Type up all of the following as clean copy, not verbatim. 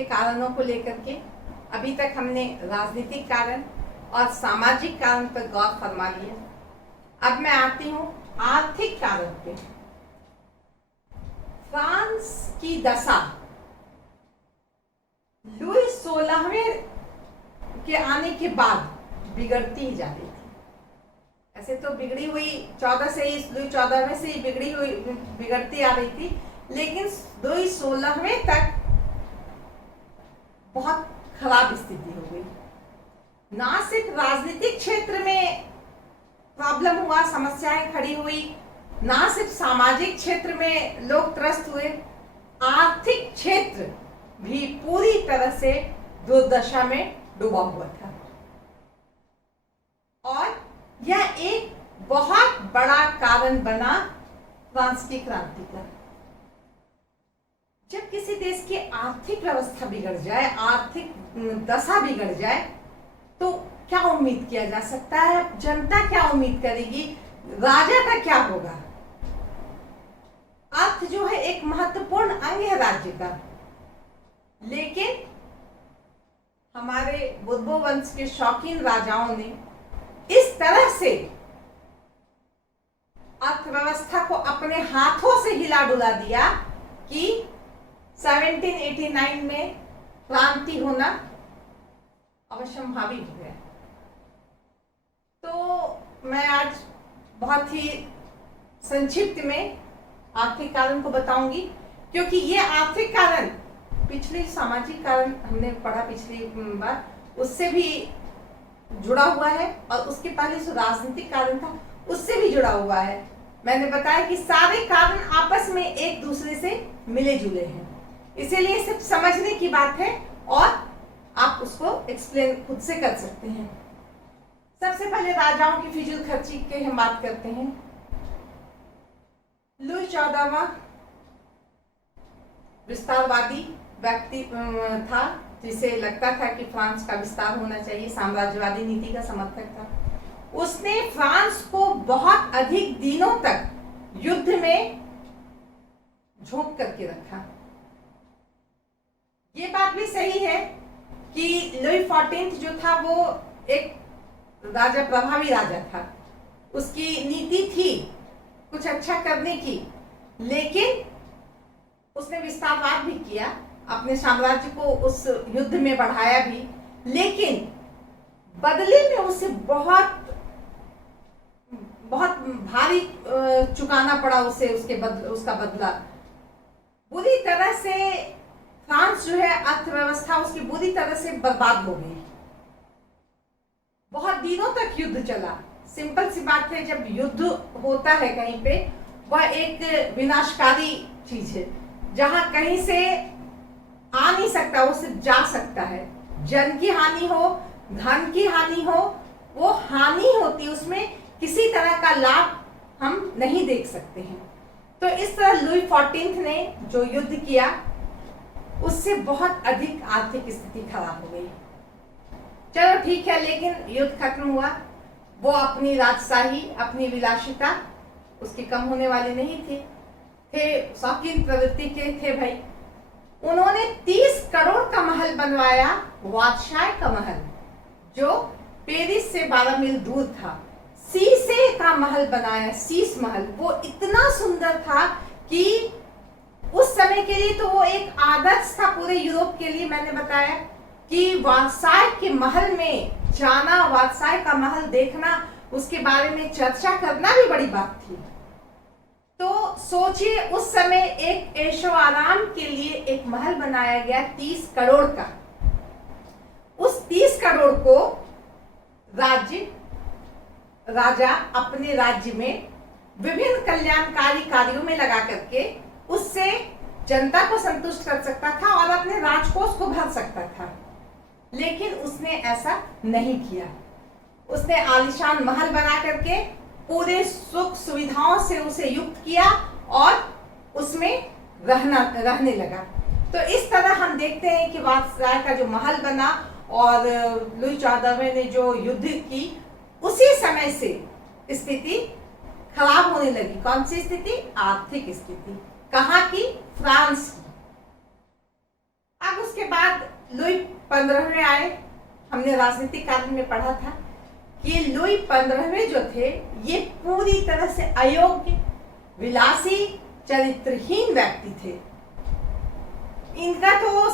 के कारणों को लेकर के। अभी तक हमने राजनीतिक कारण और सामाजिक कारण पर गौर फरमा लिया। अब मैं आती हूँ आर्थिक कारण पे। फ्रांस की दशा लुई 16वें के आने के बाद बिगड़ती ही जा रही थी। ऐसे तो बिगड़ी हुई 14 से ही, लुई 14वें से ही बिगड़ती आ रही थी, लेकिन लुई 16वें तक बहुत खराब स्थिति हो गई। ना सिर्फ राजनीतिक क्षेत्र में प्रॉब्लम हुआ, समस्याएं खड़ी हुई, ना सिर्फ सामाजिक क्षेत्र में लोग त्रस्त हुए, आर्थिक क्षेत्र भी पूरी तरह से दुर्दशा में डूबा हुआ था। और यह एक बहुत बड़ा कारण बना फ्रांस की क्रांति का। जब किसी देश की आर्थिक व्यवस्था बिगड़ जाए, आर्थिक दशा बिगड़ जाए, तो क्या उम्मीद किया जा सकता है? जनता क्या उम्मीद करेगी? राजा का क्या होगा? अर्थ जो है एक महत्वपूर्ण अंग है राज्य का, लेकिन हमारे बुद्धो वंश के शौकीन राजाओं ने इस तरह से अर्थव्यवस्था को अपने हाथों से हिला डुला दिया कि 1789 में क्रांति होना अवश्यंभावी हो गया। तो मैं आज बहुत ही संक्षिप्त में आर्थिक कारण को बताऊंगी, क्योंकि ये आर्थिक कारण पिछले सामाजिक कारण हमने पढ़ा पिछली बार, उससे भी जुड़ा हुआ है, और उसके पहले जो राजनीतिक कारण था उससे भी जुड़ा हुआ है। मैंने बताया कि सारे कारण आपस में एक दूसरे से मिले जुले हैं, इसीलिए सिर्फ समझने की बात है और आप उसको एक्सप्लेन खुद से कर सकते हैं। सबसे पहले राजाओं की फिजूल खर्ची की हम बात करते हैं। लुई 14वां विस्तारवादी व्यक्ति था, जिसे लगता था कि फ्रांस का विस्तार होना चाहिए, साम्राज्यवादी नीति का समर्थक था। उसने फ्रांस को बहुत अधिक दिनों तक युद्ध में झोंक करके रखा। ये बात भी सही है कि लुई 14 जो था वो एक राजा, प्रभावी राजा था, उसकी नीति थी कुछ अच्छा करने की, लेकिन उसने विस्तारवाद भी किया, अपने साम्राज्य को उस युद्ध में बढ़ाया भी, लेकिन बदले में उसे बहुत भारी चुकाना पड़ा उसे, उसका बदला। बुरी तरह से फ्रांस जो है अर्थव्यवस्था उसकी बुरी तरह से बर्बाद हो गई। बहुत दिनों तक युद्ध चला। सिंपल सी बात है, जब युद्ध होता है कहीं पे, वह एक विनाशकारी चीज है, जहां कहीं से आ नहीं सकता, वो सिर्फ जा सकता है। जन की हानि हो, धन की हानि हो, वो हानि होती, उसमें किसी तरह का लाभ हम नहीं देख सकते हैं। तो इस तरह लुई 14 ने जो युद्ध किया, उससे बहुत अधिक आर्थिक स्थिति खराब हो गई। चलो ठीक है, लेकिन युद्ध खत्म हुआ। वो अपनी राजशाही, अपनी विलासिता उसकी कम होने वाली नहीं थी, थे शौकीन प्रवृत्ति के थे भाई। उन्होंने 30 करोड़ का महल बनवाया, वादशाह का महल, जो पेरिस से 12 मील दूर था। शीशे का महल बनाया, शीश महल। वो इतना सुंदर था कि उस समय के लिए तो वो एक आदर्श था पूरे यूरोप के लिए। मैंने बताया कि वादशाह के महल में जाना, वादशाह का महल देखना, उसके बारे में चर्चा करना भी बड़ी बात थी। तो सोचिए, उस समय एक ऐशो आराम के लिए एक महल बनाया गया 30 करोड़ का। उस 30 करोड़ को राजा अपने राज्य में विभिन्न कल्याणकारी कार्यों में लगा करके उससे जनता को संतुष्ट कर सकता था और अपने राजकोष को भर सकता था। लेकिन उसने ऐसा नहीं किया। उसने आलीशान महल बना करके पूरे सुख सुविधाओं से उसे युक्त किया और उसमें रहने लगा। तो इस तरह हम देखते हैं कि वादशाह का जो महल बना और लुई 14वें ने जो युद्ध की, उसी समय से स्थिति खराब होने लगी। कौन सी स्थिति? आर्थिक स्थिति। कहाँ की? फ्रांस की। अब उसके बाद लुई 15वें आए। हमने राजनीतिक कानून में पढ़ा था कि लुई 15वें जो थे ये पूरी तरह से अयोग्य, विलासी, चरित्रहीन व्यक्ति थे। इनका तो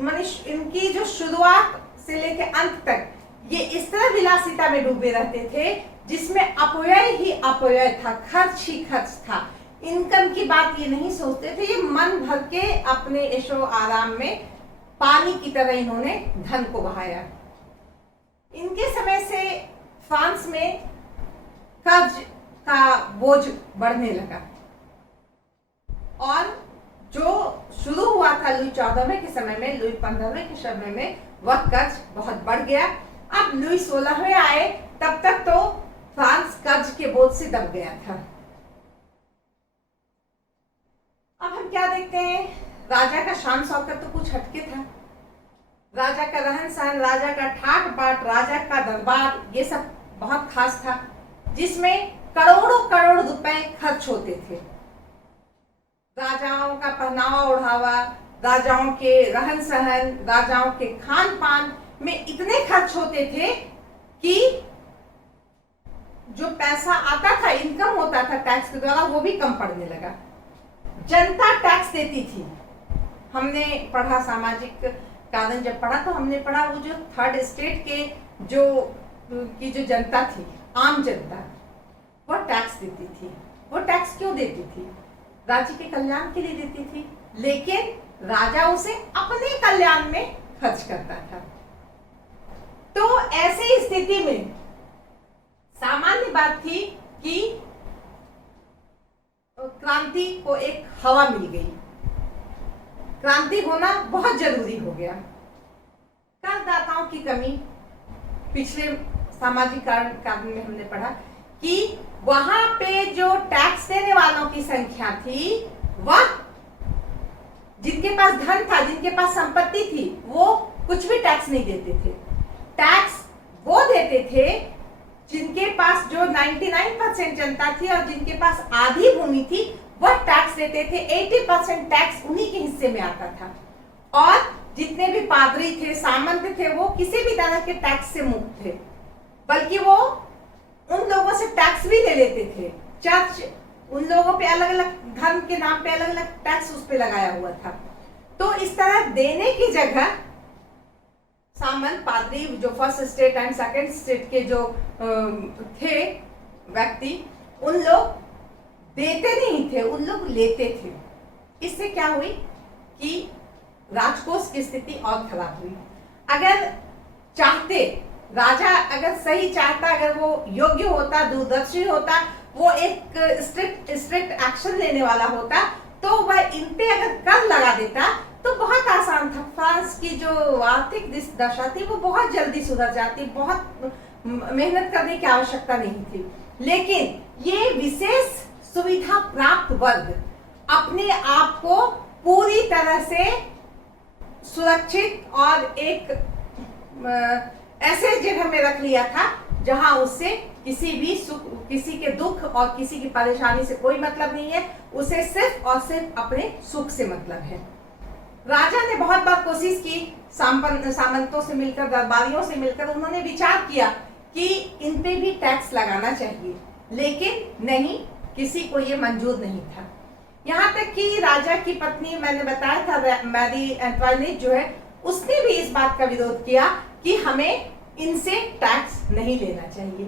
मनुष्य, इनकी जो शुरुआत से लेकर अंत तक ये इस तरह विलासिता में डूबे रहते थे जिसमें अपव्यय ही अपव्यय था, खर्च ही खर्च था। इनकम की बात ये नहीं सोचते थे, ये मन भर के अपने ऐशो आराम में पानी की तरह इन्होंने धन को बहाया। इनके समय से फ्रांस में कर्ज का बोझ बढ़ने लगा और जो शुरू हुआ था लुई 14वें के समय में, लुई 15वें के समय में वह कर्ज बहुत बढ़ गया। अब लुई 16वें आए, तब तक तो फ्रांस कर्ज के बोझ से दब गया था। अब हम क्या देखते हैं, राजा का शान शौकत तो कुछ हटके था। राजा का रहन सहन, राजा का ठाट बाट, राजा का दरबार, ये सब बहुत खास था, जिसमें करोड़ों करोड़ रुपए खर्च होते थे। राजाओं का पहनावा ओढ़ावा, राजाओं के रहन सहन, राजाओं के खान पान में इतने खर्च होते थे कि जो पैसा आता था, इनकम होता था टैक्स के द्वारा, वो भी कम पड़ने लगा। जनता टैक्स देती थी। हमने पढ़ा सामाजिक कानून, जब पढ़ा तो हमने पढ़ा वो जो थर्ड स्टेट के जो जनता थी, आम जनता, वो टैक्स देती थी। वो टैक्स क्यों देती थी? राज्य के कल्याण के लिए देती थी, लेकिन राजा उसे अपने कल्याण में खर्च करता था। तो ऐसी स्थिति में सामान्य बात थी कि क्रांति को एक हवा मिल गई, क्रांति होना बहुत जरूरी हो गया। करदाताओं की कमी, पिछले सामाजिक कानून में हमने पढ़ा कि वहां पे जो टैक्स देने वालों की संख्या थी, वह जिनके पास धन था, जिनके पास संपत्ति थी, वो कुछ भी टैक्स नहीं देते थे। टैक्स वो देते थे जिनके पास, जो 99% जनता थी और जिनके पास आधी भूमि थी, वह टैक्स देते थे। 80% टैक्स उन्हीं के हिस्से में आता था। और जितने भी पादरी थे, सामंत थे, वो किसी भी तरह के टैक्स से मुक्त थे, बल्कि वो उन लोगों से टैक्स भी ले लेते थे। चर्च उन लोगों पे अलग अलग धर्म के नाम पे अलग अलग टैक्स उस पे लगाया हुआ था। तो इस तरह देने की जगह सामंत, पादरी, जो first state and second state के जो थे व्यक्ति, उन लोग देते नहीं थे, उन लोग लेते थे। इससे क्या हुई कि राजकोष की स्थिति और खराब हुई। अगर चाहते, राजा अगर सही चाहता, अगर वो योग्य होता, दूरदर्शी होता, वो एक स्ट्रिक्ट एक्शन लेने वाला होता, तो वह इन पे अगर कर लगा देता तो बहुत आसान था। फ्रांस की जो आर्थिक दशा थी वो बहुत जल्दी सुधर जाती, बहुत मेहनत करने की आवश्यकता नहीं थी। लेकिन ये विशेष सुविधा प्राप्त वर्ग अपने आप को पूरी तरह से सुरक्षित और एक ऐसे जगह में रख लिया था जहां उससे किसी भी सुख, किसी के दुख और किसी की परेशानी से कोई मतलब नहीं है, उसे सिर्फ और सिर्फ अपने सुख से मतलब है। राजा ने बहुत बार कोशिश की, सामंतों से मिलकर, दरबारियों से मिलकर उन्होंने विचार किया कि इन पे भी टैक्स लगाना चाहिए, लेकिन नहीं, किसी को ये मंजूर नहीं था। यहाँ तक कि राजा की पत्नी, मैंने बताया था, मैरी एंटवाइनेट जो है, उसने भी इस बात का विरोध किया कि हमें इनसे टैक्स नहीं लेना चाहिए।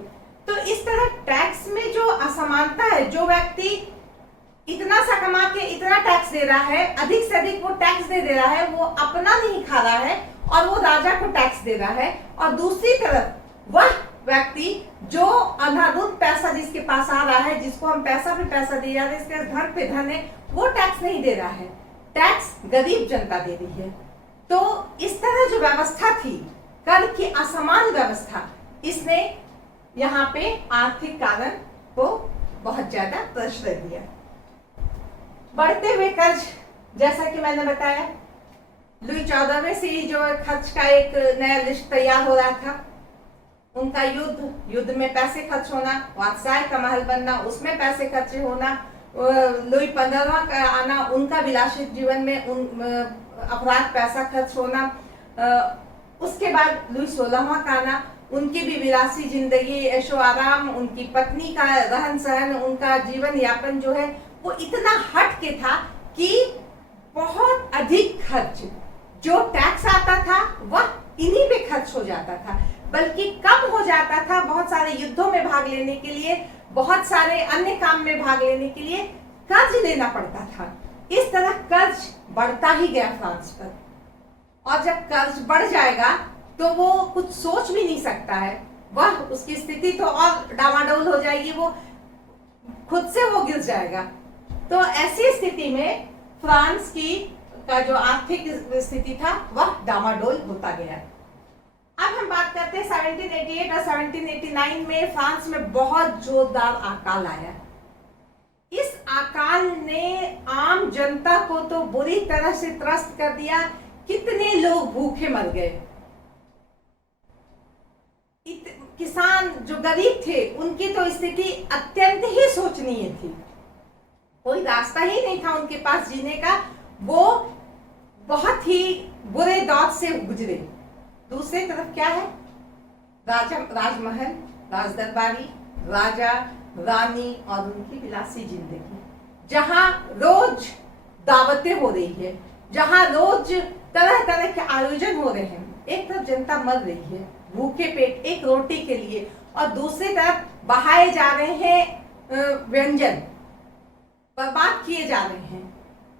तो इस तरह टैक्स में जो असमानता है, जो व्यक्ति इतना सा कमा के इतना टैक्स दे रहा है, अधिक से अधिक वो टैक्स दे रहा है, वो अपना नहीं खा रहा है और वो राजा को टैक्स दे रहा है, और दूसरी तरफ वह व्यक्ति जो अंधाधुंध पैसा जिसके पास आ रहा है, जिसको हम पैसा पे पैसा दे रहे हैं, इसके धन पे धन है, वो टैक्स नहीं दे रहा है, टैक्स गरीब जनता दे रही है। तो इस तरह जो व्यवस्था थी, कर की असमान व्यवस्था, इसने यहाँ पे आर्थिक कारण को बहुत ज्यादा प्रश्रय दिया। बढ़ते हुए कर्ज, जैसा कि मैंने बताया, लुई 14वें से ही जो खर्च का एक नया लिस्ट तैयार हो रहा था, उनका युद्ध में पैसे खर्च होना, वात्साय का महल बनना, उसमें पैसे खर्च होना, लुई 15वां का आना, उनका विलासित जीवन में अपराध पैसा खर्च होना, उसके बाद लुई 16वां का आना, उनकी भी विलासी जिंदगी, ऐशो आराम, उनकी पत्नी का रहन सहन, उनका जीवन यापन जो है वो इतना हट के था कि बहुत अधिक खर्च, जो टैक्स आता था वह इन्हीं पे खर्च हो जाता था, बल्कि कम हो जाता था बहुत सारे युद्धों में भाग लेने के लिए, बहुत सारे अन्य काम में भाग लेने के लिए कर्ज लेना पड़ता था। इस तरह कर्ज बढ़ता ही गया फ्रांस पर, और जब कर्ज बढ़ जाएगा तो वो कुछ सोच भी नहीं सकता है, वह उसकी स्थिति तो और डामाडोल हो जाएगी, वो खुद से वो गिर जाएगा। तो ऐसी स्थिति में फ्रांस की का जो आर्थिक स्थिति था वह डामाडोल होता गया। अब हम बात करते हैं 1788 और 1789 में फ्रांस में बहुत जोरदार अकाल आया। इस अकाल ने आम जनता को तो बुरी तरह से त्रस्त कर दिया, कितने लोग भूखे मर गए। किसान जो गरीब थे उनकी तो स्थिति अत्यंत ही शोचनीय थी, कोई रास्ता ही नहीं था उनके पास जीने का, वो बहुत ही बुरे दौर से गुजरे। दूसरी तरफ क्या है, राजमहल, राजदरबारी, राजा रानी और उनकी विलासी जिंदगी, जहां रोज दावतें हो रही है, जहां रोज तरह तरह के आयोजन हो रहे हैं। एक तरफ जनता मर रही है भूखे पेट एक रोटी के लिए, और दूसरी तरफ बहाए जा रहे हैं व्यंजन, बर्बाद किए जा रहे हैं।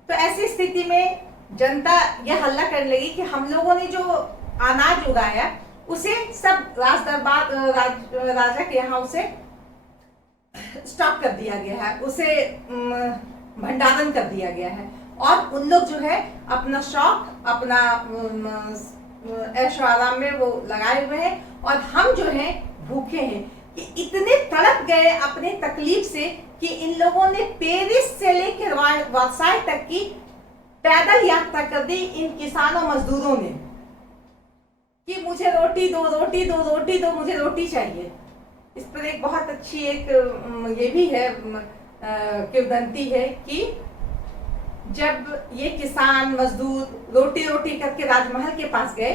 तो ऐसी स्थिति में जनता यह हल्ला करने लगी कि हम लोगों ने जो अनाज उगाया उसे सब राजा के यहाँ उसे स्टॉक कर दिया गया है, उसे भंडारण कर दिया गया है, और उन लोग जो है अपना शौक, अपना ऐशो आराम में वो लगाए हुए हैं, और हम जो हैं भूखे हैं। कि इतने तड़प गए अपने तकलीफ से कि इन लोगों ने पेरिस से लेकर वर्साई तक की पैदल यात्रा कर दी इन किसानों मजदूरों ने, कि मुझे रोटी दो, रोटी दो, रोटी दो, मुझे रोटी चाहिए। इस पर एक बहुत अच्छी एक ये भी है किंवदंती है कि जब ये किसान मजदूर रोटी रोटी करके राजमहल के पास गए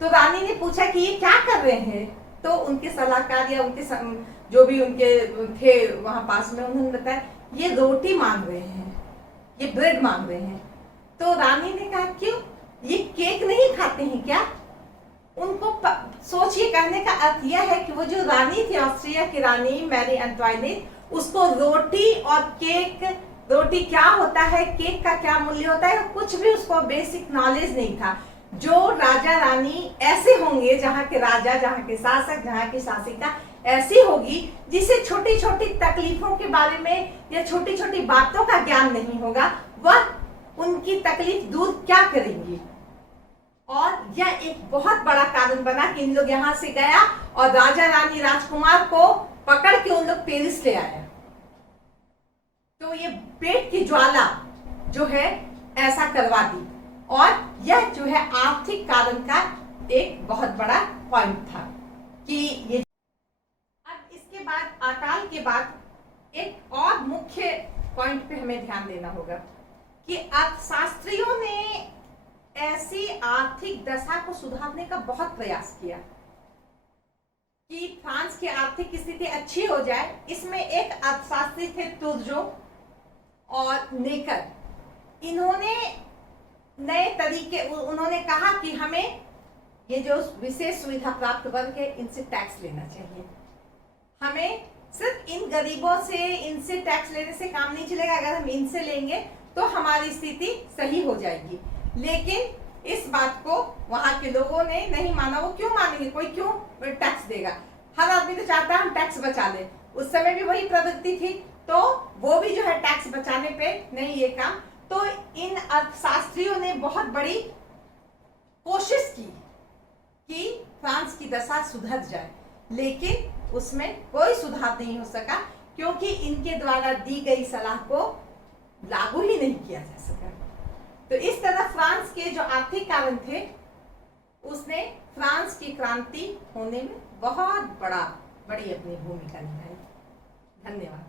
तो रानी ने पूछा कि ये क्या कर रहे हैं, तो उनके सलाहकार या उनके जो भी उनके थे वहां पास में, उन्होंने बताया ये रोटी मांग रहे हैं, ये ब्रेड मांग रहे हैं। तो रानी ने कहा क्यों, ये केक नहीं खाते हैं क्या? उनको सोचिए, कहने का अर्थ यह है कि वो जो रानी थी, ऑस्ट्रिया की रानी मैरी एंटवाइनेट, उसको रोटी और केक, रोटी क्या होता है, केक का क्या मूल्य होता है, कुछ भी उसको बेसिक नॉलेज नहीं था। जो राजा रानी ऐसे होंगे, जहाँ के राजा, जहाँ के शासक, जहाँ की शासिका ऐसी होगी जिसे छोटी छोटी तकलीफों के बारे में या छोटी छोटी बातों का ज्ञान नहीं होगा, वह उनकी तकलीफ दूर क्या करेंगी। और यह एक बहुत बड़ा कारण बना कि इन लोग यहाँ से गया और राजा रानी राजकुमार को पकड़ के उन लोग पेरिस ले आया। तो ये पेट की ज्वाला जो है ऐसा करवा दी, और यह जो है आर्थिक कारण का एक बहुत बड़ा पॉइंट था कि ये। अब इसके बाद अकाल के बाद एक और मुख्य पॉइंट पे हमें ध्यान देना होगा कि अर्थशास्त्रियों ने ऐसी आर्थिक दशा को सुधारने का बहुत प्रयास किया कि फ्रांस की आर्थिक स्थिति अच्छी हो जाए। इसमें एक अर्थशास्त्री थे तुर्जो और नेकर, इन्होंने नए तरीके, उन्होंने कहा कि हमें ये जो विशेष सुविधा प्राप्त वर्ग है इनसे टैक्स लेना चाहिए, हमें सिर्फ इन गरीबों से इनसे टैक्स लेने से काम नहीं चलेगा, अगर हम इनसे लेंगे तो हमारी स्थिति सही हो जाएगी। लेकिन इस बात को वहां के लोगों ने नहीं माना। वो क्यों मानेंगे, कोई क्यों टैक्स देगा, हर आदमी तो चाहता है हम टैक्स बचा ले। उस समय भी वही प्रवृत्ति थी, तो वो भी जो है टैक्स बचाने पे नहीं ये काम। तो इन अर्थशास्त्रियों ने बहुत बड़ी कोशिश की कि फ्रांस की दशा सुधर जाए, लेकिन उसमें कोई सुधार नहीं हो सका, क्योंकि इनके द्वारा दी गई सलाह को लागू ही नहीं किया जा सका। तो इस तरह फ्रांस के जो आर्थिक कारण थे उसने फ्रांस की क्रांति होने में बहुत बड़ी अपनी भूमिका निभाई। धन्यवाद।